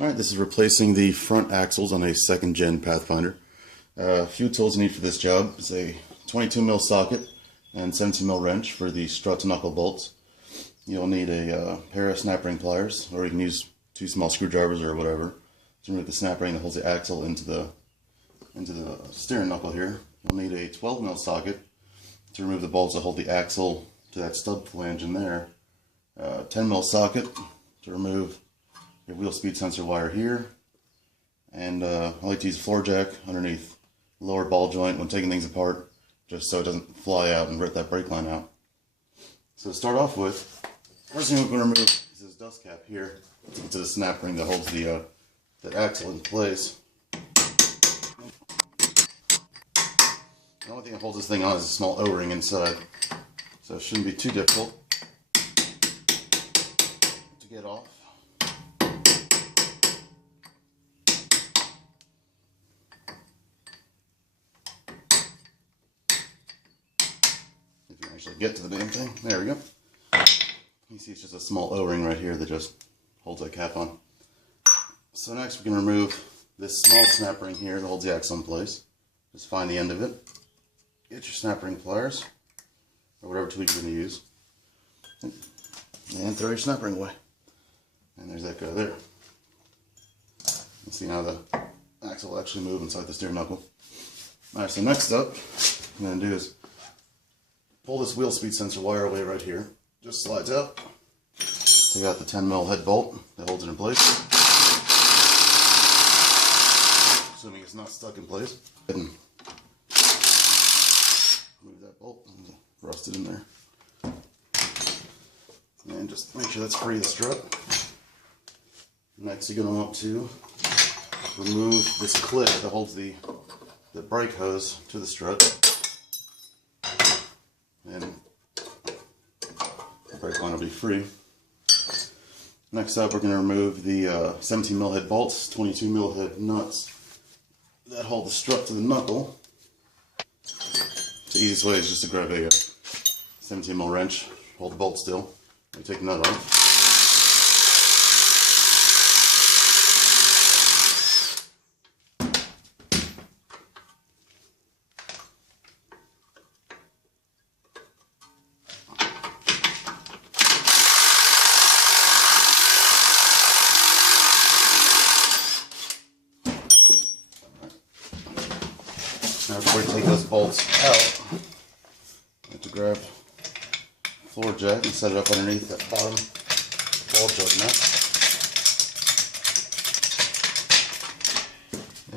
Alright, this is replacing the front axles on a 2nd gen Pathfinder. A few tools you need for this job is a 22mm socket and 17mm wrench for the strut to knuckle bolts. You'll need a pair of snap ring pliers, or you can use 2 small screwdrivers or whatever to remove the snap ring that holds the axle into the steering knuckle here. You'll need a 12mm socket to remove the bolts that hold the axle to that stub flange in there. 10mm socket to remove your wheel speed sensor wire here, and I like to use a floor jack underneath the lower ball joint when taking things apart, just so it doesn't fly out and rip that brake line out. So to start off with, first thing we're going to remove is this dust cap here to get to the snap ring that holds the that axle in place. The only thing that holds this thing on is a small O-ring inside, so it shouldn't be too difficult to get off. Actually get to the damn thing. There we go. You see it's just a small O-ring right here that just holds that cap on. So next we can remove this small snap ring here that holds the axle in place. Just find the end of it. Get your snap ring pliers, or whatever tool you're going to use, and throw your snap ring away. And there's that guy there. You see now the axle will actually move inside the steering knuckle. Alright, so next up, what I'm going to do is pull this wheel speed sensor wire away right here. Just slides out. Take out the 10mm head bolt that holds it in place. Assuming it's not stuck in place. And move that bolt and rust it in there. And just make sure that's free of the strut. Next you're going to want to remove this clip that holds the brake hose to the strut. And the brake line will be free. Next up, we're going to remove the 17mm head bolts, 22mm head nuts that hold the strut to the knuckle. The easiest way is just to grab a 17mm wrench, hold the bolt still, and take the nut off. Now before you take those bolts out, you have to grab a floor jack and set it up underneath that bottom ball joint nut.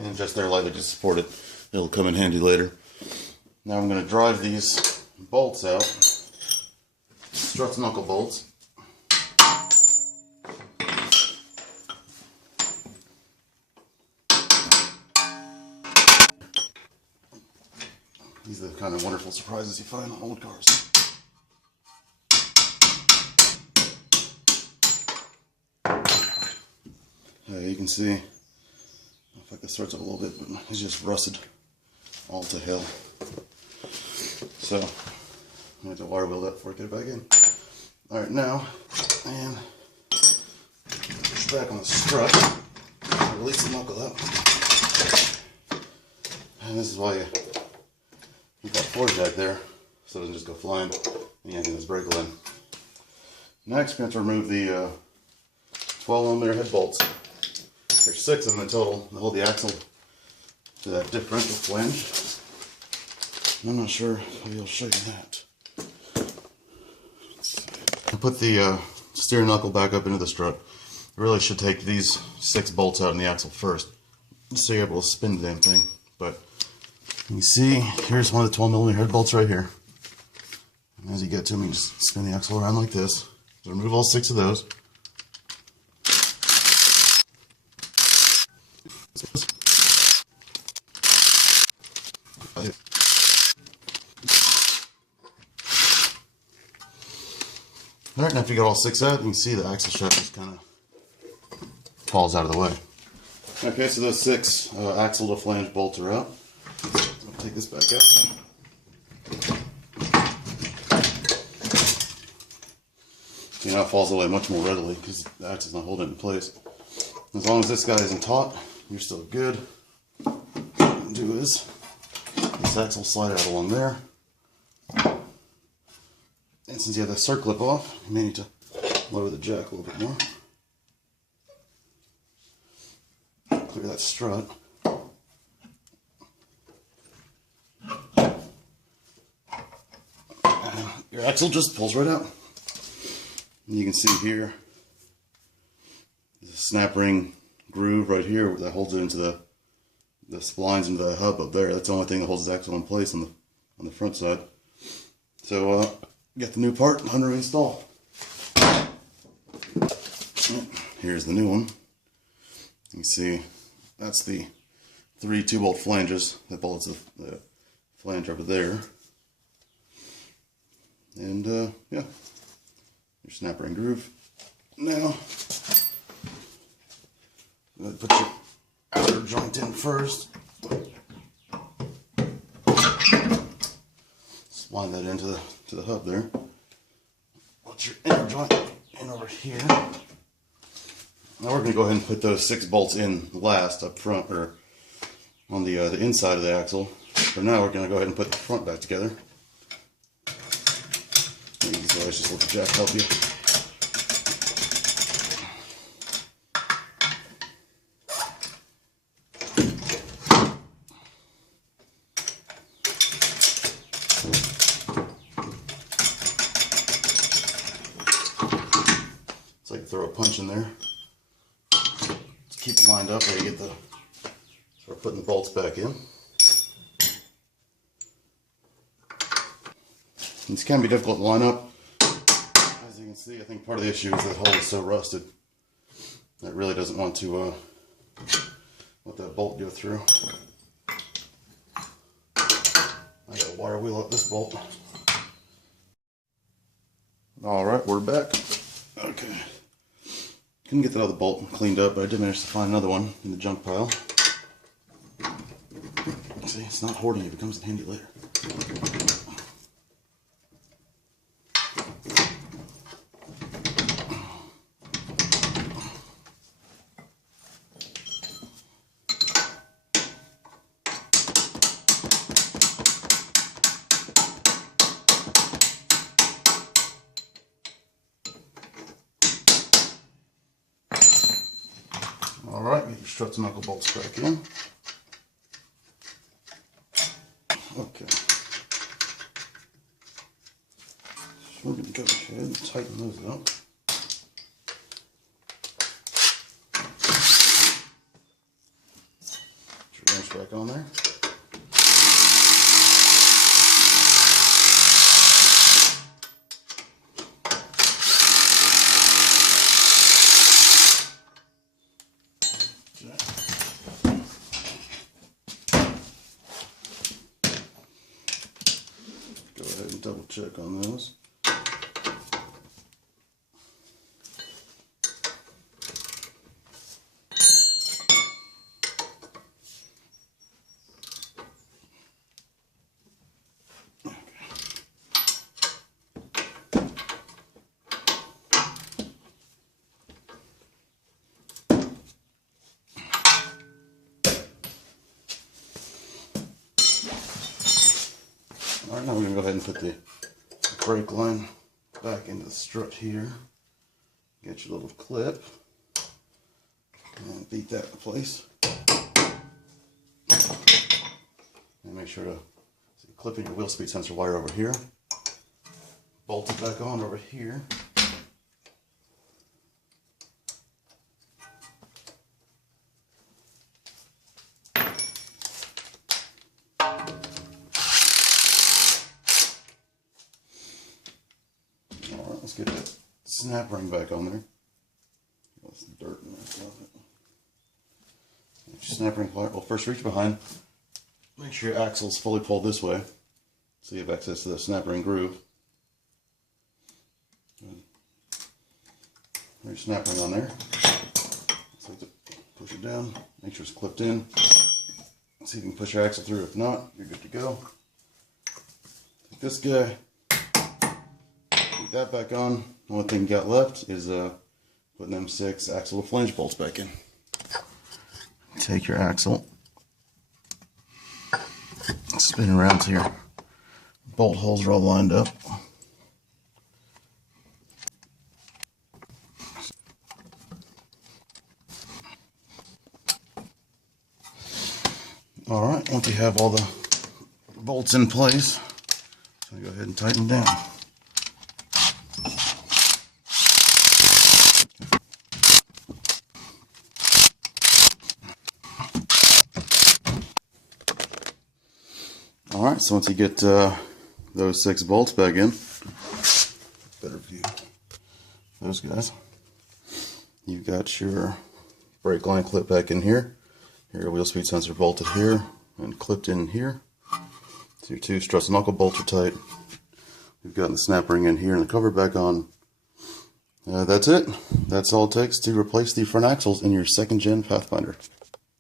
And just there lightly to support it. It'll come in handy later. Now I'm going to drive these bolts out, strut knuckle bolts. These are the kind of wonderful surprises you find on old cars. You can see, if I can stretch it a little bit, but he's just rusted all to hell. So, I'm going to wire wheel that before I get it back in. Alright, now, and push back on the strut, release the knuckle out. And this is why you keep that floor jack there, so it doesn't just go flying and yanking this brake line. Next, we're going to remove the 12mm head bolts. There's 6 of them in total that hold the axle to that differential flange. I'm not sure how I'll show you that. I put the steering knuckle back up into the strut. I really should take these 6 bolts out in the axle first, so you're able to spin the damn thing. But you can see, here's one of the 12mm head bolts right here. And as you get to them, you just spin the axle around like this. So remove all 6 of those. Alright, now after you got all 6 out, you can see the axle shaft just kind of falls out of the way. Okay, so those 6 axle to flange bolts are out. I'll take this back out. See, now it falls away much more readily because the axle's not holding it in place. As long as this guy isn't taut, you're still good. What you can do is this axle slide out along there. And since you have the circlip off, you may need to lower the jack a little bit more. Clear that strut. And your axle just pulls right out. And you can see here, there's a snap ring groove right here that holds it into the splines into the hub up there. That's the only thing that holds the axle in place on the front side. So get the new part under install. Here's the new one. You can see that's the 3 2-bolt flanges that bolts the flange over there. And yeah, your snap ring groove. Now, I'm going to put your outer joint in first. Slide that into the hub there. Put your inner joint in over here. Now we're going to go ahead and put those 6 bolts in last up front, or on the inside of the axle. For now, we're going to go ahead and put the front back together. These guys just let the jack help you. So you can throw a punch in there. Just keep it lined up while you get start putting the bolts back in. These can be difficult to line up. As you can see, I think part of the issue is that hole is so rusted that it really doesn't want to let that bolt go through. I gotta wire wheel up this bolt. Alright, we're back. Okay. Couldn't get that other bolt cleaned up, but I did manage to find another one in the junk pile. See, it's not hoarding, it becomes handy later. Alright, get your struts and knuckle bolts back in. Okay. So we're going to go ahead and tighten those up. Put your wrench back on there. Go ahead and double check on those. Alright, now we're going to go ahead and put the brake line back into the strut here. Get your little clip and beat that in place. And make sure to clip in your wheel speed sensor wire over here. Bolt it back on over here. Let's get that snap ring back on there. Got some dirt in there. Get your snap ring plier. Well, first reach behind. Make sure your axle's fully pulled this way so you have access to the snap ring groove. Put your snap ring on there. So push it down. Make sure it's clipped in. See if you can push your axle through. If not, you're good to go. Take this guy. Put that back on. The only thing you got left is putting them 6 axle flange bolts back in. Take your axle, spin around to your bolt holes are all lined up. Alright, once you have all the bolts in place, so go ahead and tighten them down. Alright, so once you get those 6 bolts back in, better view those guys, you've got your brake line clip back in here. Your wheel speed sensor bolted here and clipped in here. So your 2 strut and knuckle bolts are tight. We've got the snap ring in here and the cover back on. That's it. That's all it takes to replace the front axles in your 2nd gen Pathfinder.